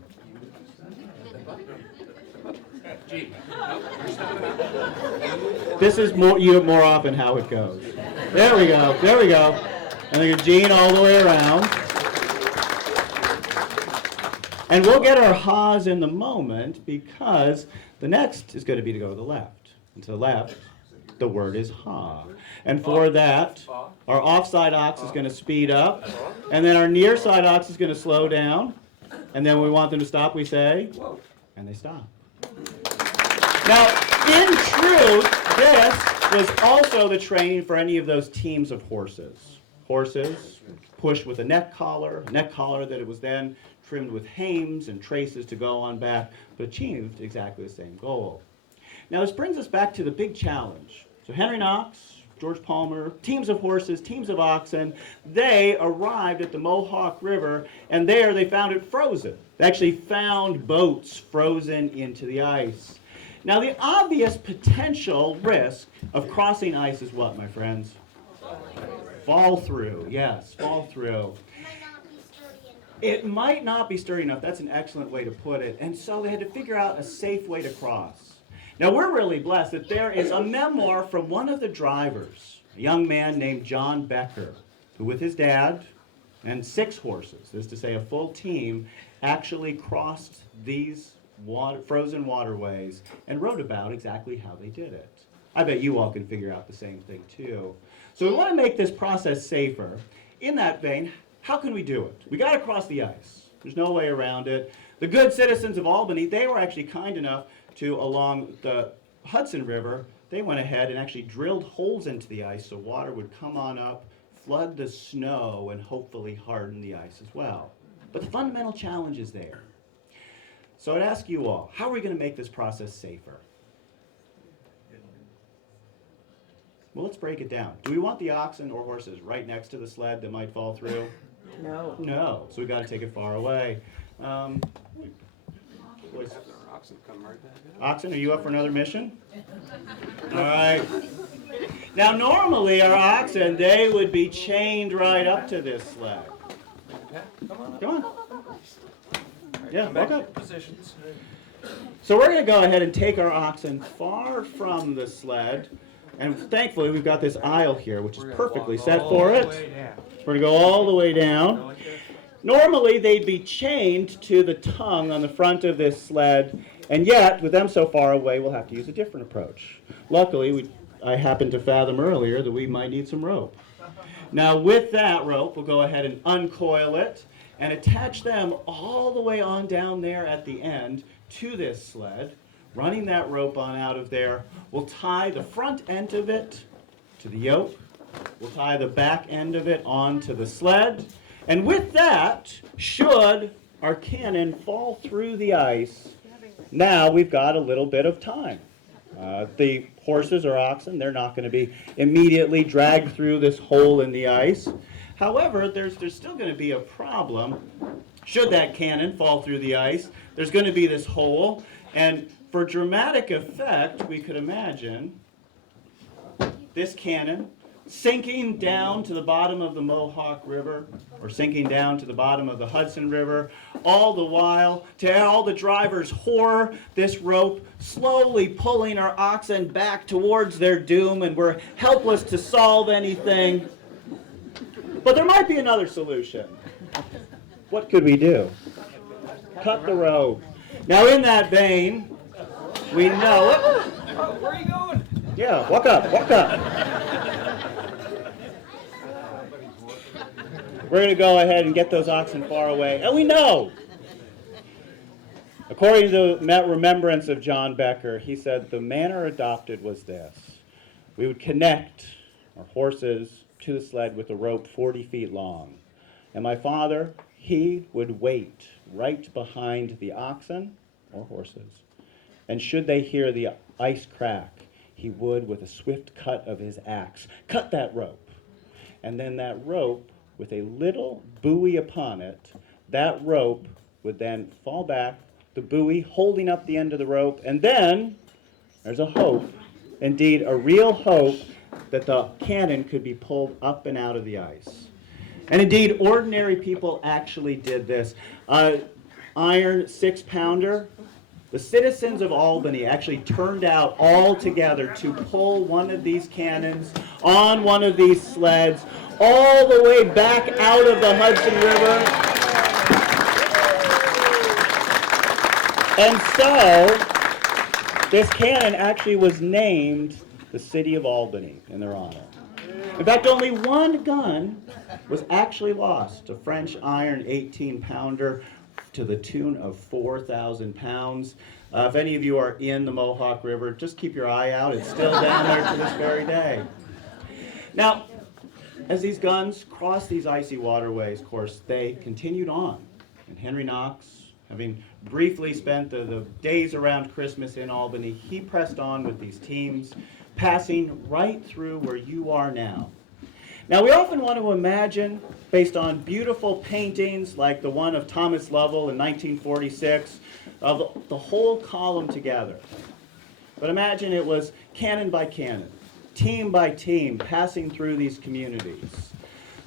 This is more often how it goes. There we go, there we go. And then Gene all the way around. And we'll get our ha's in the moment because the next is going to be to go to the left. And to the left, the word is ha. And for that, our offside ox is going to speed up. And then our near side ox is going to slow down. And then when we want them to stop, we say, and they stop. Now, in truth, this was also the training for any of those teams of horses. Horses pushed with a neck collar that it was then trimmed with hames and traces to go on back, but achieved exactly the same goal. Now this brings us back to the big challenge. So Henry Knox, George Palmer, teams of horses, teams of oxen, they arrived at the Mohawk River, and there they found it frozen. They actually found boats frozen into the ice. Now the obvious potential risk of crossing ice is what, my friends? Fall through, yes, fall through. It might not be sturdy enough. That's an excellent way to put it. And so they had to figure out a safe way to cross. Now we're really blessed that there is a memoir from one of the drivers, a young man named John Becker, who with his dad and 6 horses, that is to say a full team, actually crossed these frozen waterways and wrote about exactly how they did it. I bet you all can figure out the same thing too. So we want to make this process safer. In that vein, how can we do it? We got to cross the ice. There's no way around it. The good citizens of Albany, they were actually kind enough to, along the Hudson River, they went ahead and actually drilled holes into the ice so water would come on up, flood the snow, and hopefully harden the ice as well. But the fundamental challenge is there. So I'd ask you all, how are we going to make this process safer? Well, let's break it down. Do we want the oxen or horses right next to the sled that might fall through? No. No. So we've got to take it far away. Oxen, are you up for another mission? All right. Now, normally our oxen, they would be chained right up to this sled. Come on. Yeah, walk up. So we're going to go ahead and take our oxen far from the sled. And thankfully, we've got this aisle here, which is perfectly set for it. We're going to go all the way down. Normally, they'd be chained to the tongue on the front of this sled, and yet, with them so far away, we'll have to use a different approach. Luckily, I happened to fathom earlier that we might need some rope. Now, with that rope, we'll go ahead and uncoil it and attach them all the way on down there at the end to this sled. Running that rope on out of there, we'll tie the front end of it to the yoke. We'll tie the back end of it onto the sled. And with that, should our cannon fall through the ice, now we've got a little bit of time. The horses or oxen, they're not going to be immediately dragged through this hole in the ice. However, there's still going to be a problem. Should that cannon fall through the ice, there's going to be this hole. And for dramatic effect, we could imagine this cannon sinking down to the bottom of the Mohawk River or sinking down to the bottom of the Hudson River, all the while, to all the driver's horror, this rope slowly pulling our oxen back towards their doom, and we're helpless to solve anything. But there might be another solution. What could we do? Cut the rope. Now in that vein, we know it. Where are you going? Yeah, walk up, walk up. We're going to go ahead and get those oxen far away. And we know, according to the remembrance of John Becker, he said the manner adopted was this. We would connect our horses to the sled with a rope 40 feet long. And my father, he would wait right behind the oxen or horses. And should they hear the ice crack, he would, with a swift cut of his axe, cut that rope. And then that rope, with a little buoy upon it, that rope would then fall back, the buoy holding up the end of the rope, and then there's a hope, indeed a real hope, that the cannon could be pulled up and out of the ice. And indeed, ordinary people actually did this. Iron 6-pounder. The citizens of Albany actually turned out all together to pull one of these cannons on one of these sleds all the way back out of the Hudson River. And so, this cannon actually was named the City of Albany in their honor. In fact, only one gun was actually lost, a French iron 18-pounder to the tune of 4,000 pounds. If any of you are in the Mohawk River, just keep your eye out. It's still down there to this very day. Now, as these guns crossed these icy waterways, of course, they continued on. And Henry Knox, having briefly spent the days around Christmas in Albany, he pressed on with these teams, passing right through where you are now. Now, we often want to imagine, based on beautiful paintings like the one of Thomas Lovell in 1946, of the whole column together. But imagine it was cannon by cannon, team by team, passing through these communities.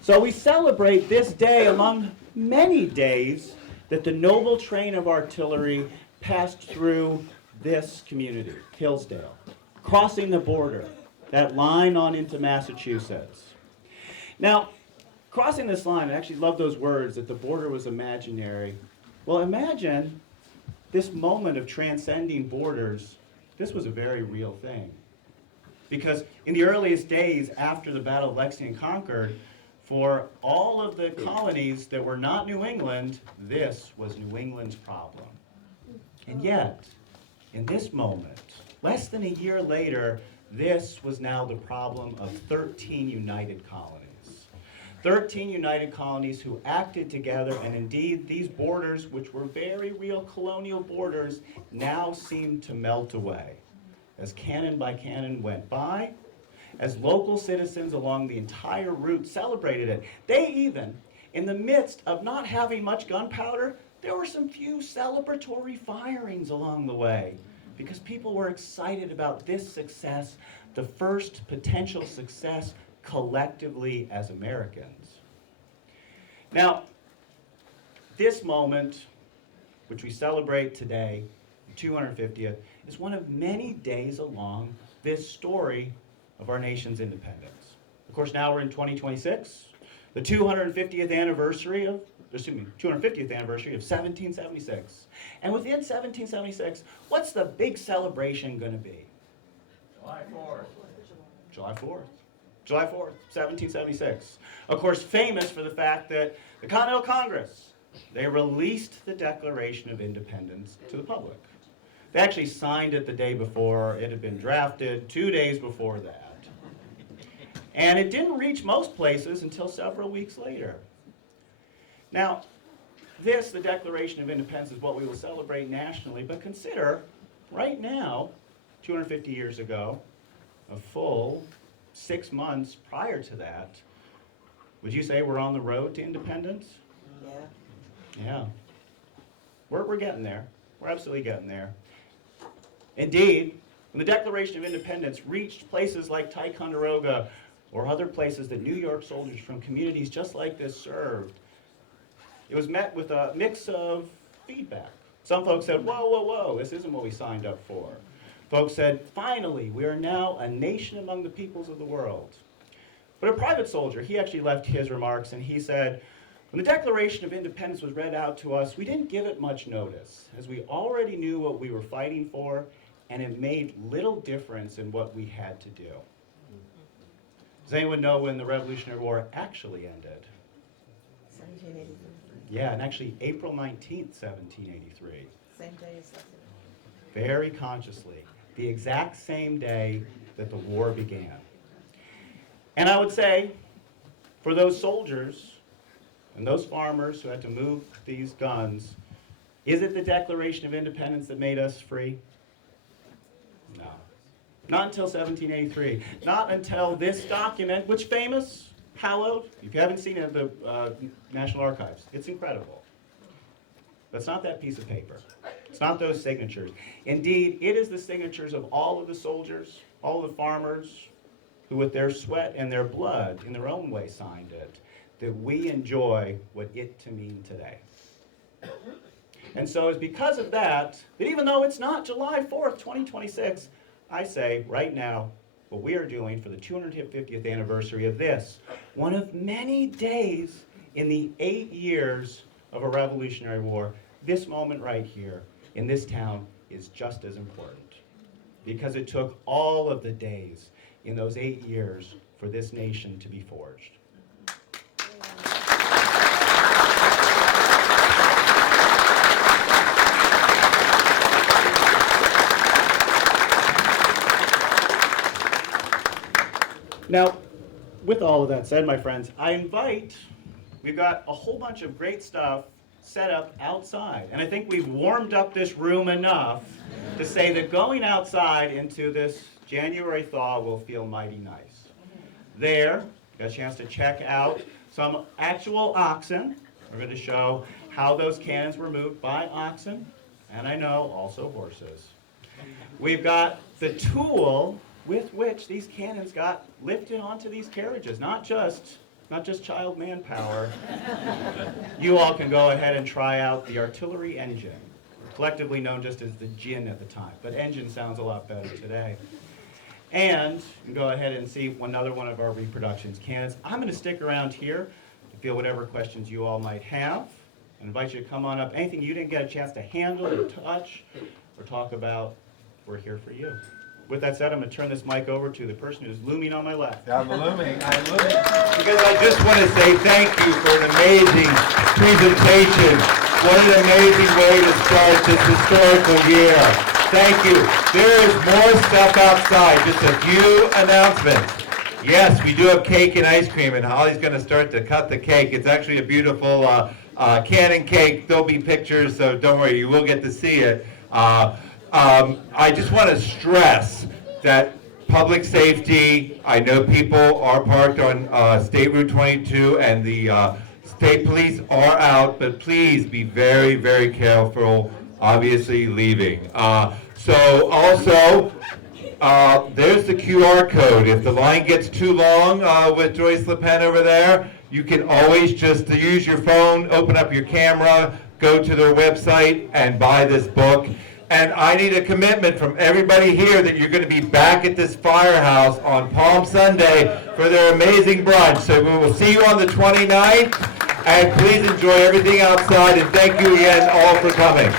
So we celebrate this day among many days that the Noble Train of Artillery passed through this community, Hillsdale, crossing the border, that line on into Massachusetts. Now, crossing this line, I actually love those words, that the border was imaginary. Well, imagine this moment of transcending borders. This was a very real thing. Because in the earliest days after the Battle of Lexington and Concord, for all of the colonies that were not New England, this was New England's problem. And yet, in this moment, less than a year later, this was now the problem of 13 united colonies. 13 united colonies who acted together, and indeed these borders, which were very real colonial borders, now seemed to melt away. As cannon by cannon went by, as local citizens along the entire route celebrated it, they even, in the midst of not having much gunpowder, there were some few celebratory firings along the way, because people were excited about this success, the first potential success collectively as Americans. Now, this moment, which we celebrate today, the 250th, is one of many days along this story of our nation's independence. Of course, now we're in 2026, the 250th anniversary of 1776. And within 1776, what's the big celebration going to be? July 4th. July 4th. July 4th, 1776. Of course, famous for the fact that the Continental Congress, they released the Declaration of Independence to the public. They actually signed it the day before. It had been drafted 2 days before that. And it didn't reach most places until several weeks later. Now, this, the Declaration of Independence, is what we will celebrate nationally, but consider, right now, 250 years ago, a full 6 months prior to that, would you say we're on the road to independence? Yeah. Yeah. We're getting there. We're absolutely getting there. Indeed, when the Declaration of Independence reached places like Ticonderoga or other places that New York soldiers from communities just like this served, it was met with a mix of feedback. Some folks said, whoa, whoa, whoa, this isn't what we signed up for. Folks said, finally, we are now a nation among the peoples of the world. But a private soldier, he actually left his remarks and he said, when the Declaration of Independence was read out to us, we didn't give it much notice, as we already knew what we were fighting for, and it made little difference in what we had to do. Does anyone know when the Revolutionary War actually ended? 1783. Yeah, and actually April 19th, 1783. Same day as that. Very consciously, the exact same day that the war began. And I would say, for those soldiers and those farmers who had to move these guns, is it the Declaration of Independence that made us free? No. Not until 1783. Not until this document, which famous, hallowed, if you haven't seen it at the National Archives, it's incredible. That's not that piece of paper. It's not those signatures. Indeed, it is the signatures of all of the soldiers, all of the farmers, who with their sweat and their blood, in their own way, signed it, that we enjoy what it to mean today. And so it's because of that, that even though it's not July 4th, 2026, I say right now, what we are doing for the 250th anniversary of this, one of many days in the 8 years of a Revolutionary War, this moment right here in this town is just as important. Because it took all of the days in those 8 years for this nation to be forged. Now, with all of that said, my friends, we've got a whole bunch of great stuff set up outside. And I think we've warmed up this room enough to say that going outside into this January thaw will feel mighty nice. There, got a chance to check out some actual oxen. We're going to show how those cannons were moved by oxen, and I know also horses. We've got the tool with which these cannons got lifted onto these carriages, not just child manpower. You all can go ahead and try out the artillery engine, collectively known just as the gin at the time, but engine sounds a lot better today. And you can go ahead and see another one of our reproductions cannons. I'm going to stick around here to field whatever questions you all might have. I invite you to come on up. Anything you didn't get a chance to handle or touch or talk about, we're here for you. With that said, I'm going to turn this mic over to the person who's looming on my left. I'm looming. Because I just want to say thank you for an amazing presentation. What an amazing way to start this historical year. Thank you. There is more stuff outside. Just a few announcements. Yes, we do have cake and ice cream, and Holly's going to start to cut the cake. It's actually a beautiful cannon cake. There'll be pictures, so don't worry, you will get to see it. I just want to stress that public safety, I know people are parked on State Route 22 and the state police are out, but please be very, very careful, obviously leaving. So also, there's the QR code. If the line gets too long with Joyce Le Pen over there, you can always just use your phone, open up your camera, go to their website and buy this book. And I need a commitment from everybody here that you're going to be back at this firehouse on Palm Sunday for their amazing brunch. So we will see you on the 29th, and please enjoy everything outside, and thank you again all for coming.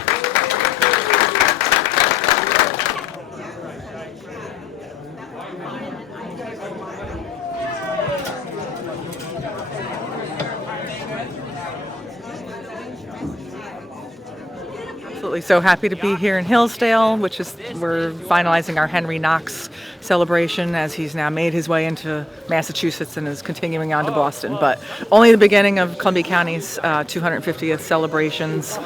So happy to be here in Hillsdale, we're finalizing our Henry Knox celebration as he's now made his way into Massachusetts and is continuing on to Boston. But only the beginning of Columbia County's 250th celebrations,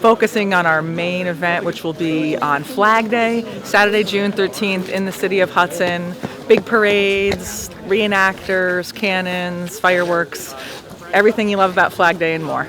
focusing on our main event, which will be on Flag Day, Saturday, June 13th in the city of Hudson. Big parades, reenactors, cannons, fireworks, everything you love about Flag Day and more.